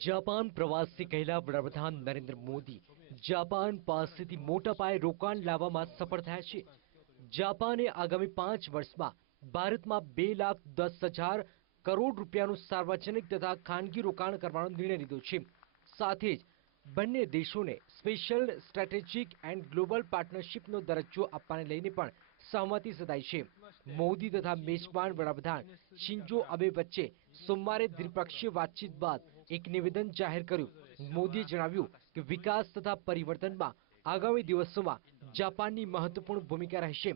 Japan પ્રવાસથી ગયેલા વડાપ્રધાન Narendra Modi Japan પાસેથી મોટા પાયે રોકાણ લાવવામાં સફળ થયા છે. જાપાને આગામી પાંચ વર્ષમાં ભારતમાં બે લાખ દસ હજાર કરોડ રૂપિયાનું સાર્વજનિક તથા ખાનગી રોકાણ કરવાનો નિર્ણય લીધો છે. સાથે જ બંને દેશોને સ્પેશિયલ સ્ટ્રેટેજિક એન્ડ ગ્લોબલ પાર્ટનરશિપનો દરજ્જો આપવાને લઈને પણ સહમતિ સધાઈ છે મોદી તથા મેજબાન વડાપ્રધાન શિંજો અબે વચ્ચે સોમવારે દ્વિપક્ષીય વાતચીત બાદ એક નિવેદન જાહેર કર્યું મોદીએ જણાવ્યું કે વિકાસ તથા પરિવર્તનમાં આગામી દિવસોમાં જાપાનની મહત્વપૂર્ણ ભૂમિકા રહેશે।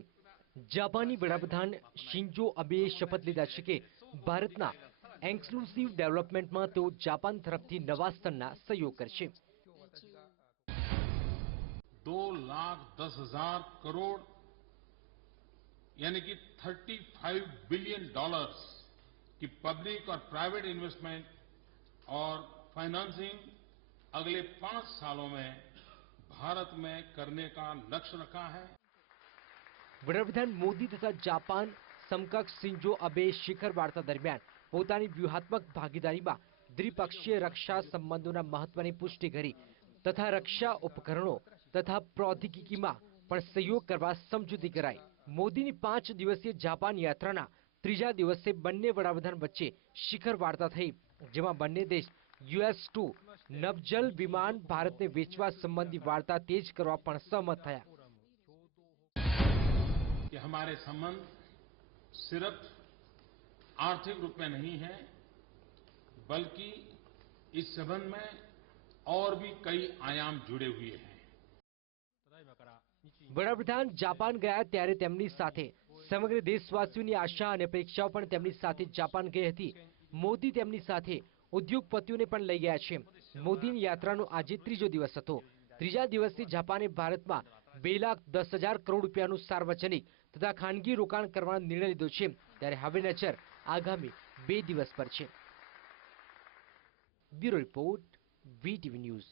જાપાની વડાપ્રધાન શિન્જો અબેએ શપથ લીધા છે કે ભારતના એક્સક્લુસિવ ડેવલપમેન્ટમાં તેઓ જાપાન તરફથી નવા સ્તરના સહયોગ કરશે। દો લાખ દસ હજાર કરોડ यानी कि 35 बिलियन डॉलर्स की पब्लिक और प्राइवेट इन्वेस्टमेंट और फाइनेंसिंग अगले पांच सालों में भारत में करने का लक्ष्य रखा है વડાપ્રધાન મોદી તથા જાપાન સમકક્ષ શિંજો અબે શિખર વાર્તા દરમિયાન પોતાની વ્યૂહાત્મક ભાગીદારીમાં દ્વિપક્ષીય રક્ષા સંબંધોના મહત્વની પુષ્ટિ કરી તથા રક્ષા ઉપકરણો તથા પ્રૌદ્યોગિકીમાં सहयोग करने समझूती कराई मोदी की पाँच दिवसीय जापान यात्रा न तीजा दिवसे बने वाप्रधान वच्चे शिखर वार्ता थी जेमा बने देश यूएस टू नवजल विमान भारत ने वेचवा संबंधी वार्ता तेज करने सहमत था कि हमारे संबंध सिर्फ़ आर्थिक रूप में नहीं है बल्कि इस संबंध में और भी कई आयाम जुड़े हुए हैं વડાપ્રધાન જાપાન ગયા ત્યારે તેમની સાથે સમગ્ર દેશવાસીઓની આશા અને અપેક્ષાઓ પણ તેમની સાથે જાપાન ગઈ હતી. મોદી તેમની સાથે ઉદ્યોગપતિઓને પણ લઈ ગયા છે. મોદીની યાત્રાનો આજે ત્રીજો દિવસ હતો. ત્રીજા દિવસે જાપાને ભારતમાં બે લાખ દસ હજાર કરોડ રૂપિયાનું સાર્વજનિક તથા ખાનગી રોકાણ કરવાનો નિર્ણય લીધો છે. ત્યારે હવે નજર આગામી બે દિવસ પર છે. Bureau report, VTV news.